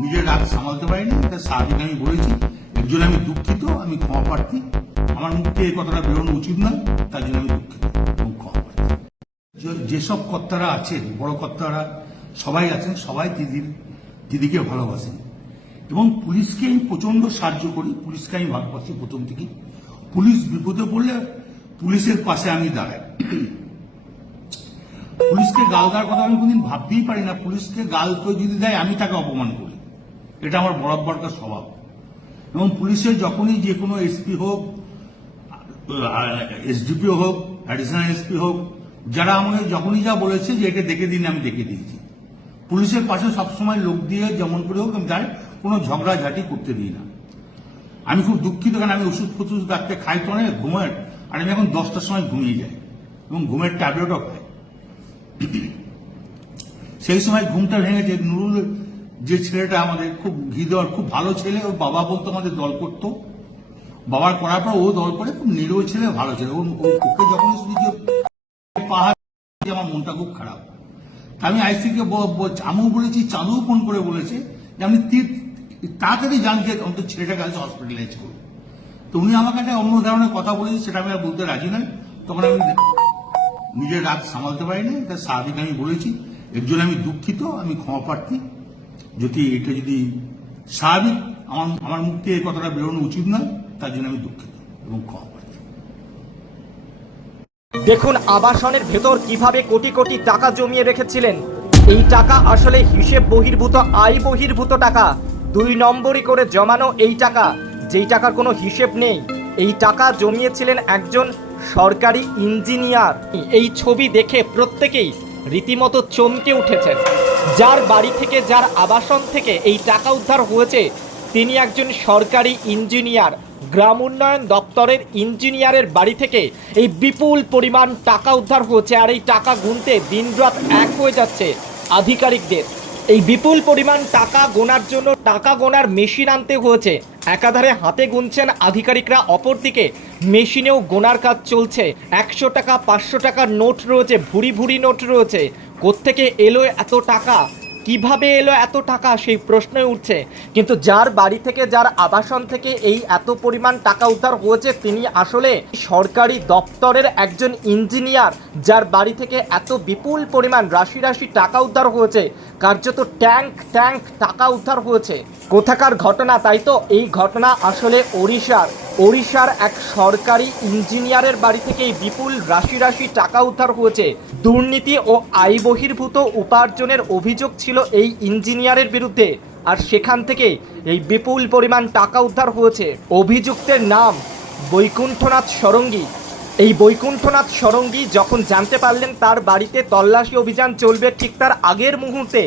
নিজের রাগ সামালতে পারিনি, এটা স্বাভাবিক আমি বলেছি। এর জন্য আমি দুঃখিত, আমি ক্ষমা প্রার্থী। আমার মুখ এই কথাটা বেরোনো উচিত নয়, তার জন্য আমি দুঃখিত এবং ক্ষমা প্রার্থী। যেসব কর্তারা আছেন, বড় কর্তারা, সবাই আছেন, সবাই দিদির দিদিকে ভালোবাসেন। এবং পুলিশকে আমি প্রচণ্ড সাহায্য করি, পুলিশকে আমি ভালোবাসি প্রথম থেকে। পুলিশ বিপদে পড়লে পুলিশের পাশে আমি দাঁড়াই। পুলিশকে গাল দেওয়ার কথা আমি কোনদিন ভাবতেই পারি না। পুলিশকে গাল কেউ যদি দেয়, আমি তাকে অপমান করি। এটা আমার বরাবরকার স্বভাব। এবং পুলিশের যখনই যে কোনো এসপি হোক এসডিপিও হোক অ্যাডিশনাল এসপি হোক, যারা আমাকে যখনই যা বলেছে যে এটা দেখে দিন, আমি দেখে দিয়েছি। পুলিশের পাশে সবসময় লোক দিয়ে যেমন করে হোক, আমি তার কোনো ঝগড়াঝাটি করতে দিই না। আমি খুব দুঃখিত, কারণ আমি ওষুধ ফষুধ রাখতে খাই তো অনেক ঘুমের আর আমি এখন দশটার সময় ঘুমিয়ে যাই, এবং ঘুমের ট্যাবলেটও খাই। সেই সময় ঘুমটা ভেঙেছে, নুরুল যে ছেলেটা আমাদের খুব ঘি দেওয়ার, খুব ভালো ছেলে, ওর বাবা বলতো আমাদের দল করতো। বাবার করার পর ও দল করে, খুব নিরীহ ছেলে, ভালো ছেলে। ওর ওকে যখন শুনি যে পাহাড়, আমার মনটা খুব খারাপ। আমি আইসিকে আমিও বলেছি চাঁদু ফোন করে বলেছে যে তীর- তাড়াতাড়ি যে অন্তত ছেলেটাকে আজ হসপিটালাইজ করুন তো উনি আমাকে একটা অন্য ধরনের কথা বলেছে, সেটা আমি আর বলতে রাজি নয়। তখন আমি নিজের রাগ সামালতে পারিনি, এটা স্বাভাবিক আমি বলেছি। এর জন্য আমি দুঃখিত, আমি ক্ষমা প্রার্থী। যদি এটা যদি স্বাভাবিক, আমার আমার মুখ থেকে কথাটা বেরোনো উচিত নয়, তার জন্য আমি দুঃখিত এবং ক্ষমা দেখুন আবাসনের ভেতর কীভাবে কোটি কোটি টাকা জমিয়ে রেখেছিলেন। এই টাকা আসলে হিসেব বহির্ভূত, আয় বহির্ভূত টাকা। দুই নম্বরই করে জমানো এই টাকা, যেই টাকার কোনো হিসেব নেই। এই টাকা জমিয়েছিলেন একজন সরকারি ইঞ্জিনিয়ার। এই ছবি দেখে প্রত্যেকেই রীতিমতো চমকে উঠেছেন। যার বাড়ি থেকে, যার আবাসন থেকে এই টাকা উদ্ধার হয়েছে, তিনি একজন সরকারি ইঞ্জিনিয়ার। গ্রাম উন্নয়ন দপ্তরের ইঞ্জিনিয়ারের বাড়ি থেকে এই বিপুল পরিমাণ টাকা উদ্ধার হয়েছে আর এই টাকা গুনতে দিনরাত এক হয়ে যাচ্ছে আধিকারিকদের। এই বিপুল পরিমাণ টাকা গোনার জন্য টাকা গোনার মেশিন আনতে হয়েছে। একাধারে হাতে গুনছেন আধিকারিকরা, অপরদিকে মেশিনেও গোনার কাজ চলছে। একশো টাকা, পাঁচশো টাকার নোট রয়েছে, ভুরি ভুরি নোট রয়েছে। কোত্থেকে এলো এত টাকা? কীভাবে এলো এত টাকা? সেই প্রশ্নই উঠছে। কিন্তু যার বাড়ি থেকে, যার আবাসন থেকে এই এত পরিমাণ টাকা উদ্ধার হয়েছে, তিনি আসলে সরকারি দপ্তরের একজন ইঞ্জিনিয়ার, যার বাড়ি থেকে এত বিপুল পরিমাণ রাশি রাশি টাকা উদ্ধার হয়েছে। কার্যত ট্যাঙ্ক ট্যাঙ্ক টাকা উদ্ধার হয়েছে। কোথাকার ঘটনা তাই তো? এই ঘটনা আসলে ওড়িশার। ওড়িশার এক সরকারি ইঞ্জিনিয়ারের বাড়ি থেকে বিপুল রাশি রাশি টাকা উদ্ধার হয়েছে। দুর্নীতি ও আয় বহির্ভূত উপার্জনের অভিযোগ ছিল এই ইঞ্জিনিয়ারের বিরুদ্ধে। আর সেখান থেকে এই বিপুল পরিমাণ টাকা উদ্ধার হয়েছে। অভিযুক্তের নাম বৈকুণ্ঠনাথ সরঙ্গী। এই বৈকুণ্ঠনাথ সরঙ্গী যখন জানতে পারলেন তার বাড়িতে তল্লাশি অভিযান চলবে ঠিক তার আগের মুহূর্তে,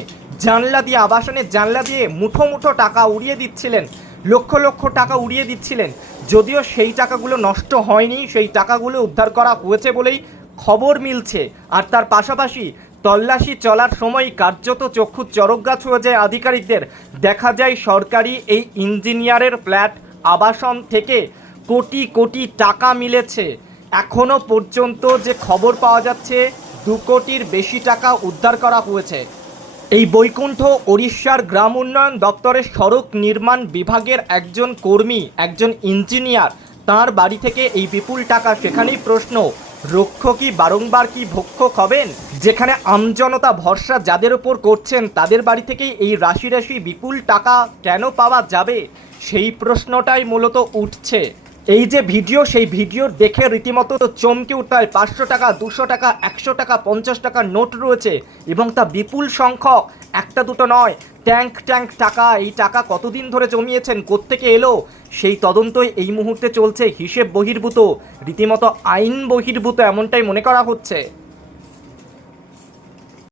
জানলা দিয়ে, আবাসনের জানলা দিয়ে মুঠো মুঠো টাকা উড়িয়ে দিচ্ছিলেন। লক্ষ লক্ষ টাকা উড়িয়ে দিচ্ছিলেন। যদিও সেই টাকাগুলো নষ্ট হয়নি, সেই টাকাগুলো উদ্ধার করা হয়েছে বলেই খবর মিলছে। আর তার পাশাপাশি তল্লাশি চলার সময় কার্যত চক্ষু চরকগাছ হয়ে যায় আধিকারিকদের। দেখা যায় সরকারি এই ইঞ্জিনিয়ারের ফ্ল্যাট আবাসন থেকে কোটি কোটি টাকা মিলেছে। এখনও পর্যন্ত যে খবর পাওয়া যাচ্ছে, দু কোটির বেশি টাকা উদ্ধার করা হয়েছে। এই বৈকুণ্ঠ ওড়িশার গ্রাম উন্নয়ন দপ্তরের সড়ক নির্মাণ বিভাগের একজন কর্মী, একজন ইঞ্জিনিয়ার, তার বাড়ি থেকে এই বিপুল টাকা সেখানেই প্রশ্ন রক্ষ কি বারংবার কি ভক্ষক হবেন? যেখানে আমজনতা ভরসা যাদের ওপর করছেন, তাদের বাড়ি থেকেই এই রাশি রাশি বিপুল টাকা কেন পাওয়া যাবে? সেই প্রশ্নটাই মূলত উঠছে। এই যে ভিডিও, সেই ভিডিও দেখে রীতিমতো তো চমকে উঠায় পাঁচশো টাকা, দুশো টাকা, একশো টাকা, পঞ্চাশ টাকা নোট রয়েছে এবং তা বিপুল সংখ্যক। একটা দুটো নয়। ট্যাঙ্ক ট্যাঙ্ক, টাকা। এই টাকা কতদিন ধরে জমিয়েছেন? কোত্থেকে এলো? সেই তদন্তই এই মুহূর্তে চলছে। হিসেব বহির্ভূত। রীতিমতো আইন বহির্ভূত এমনটাই মনে করা হচ্ছে।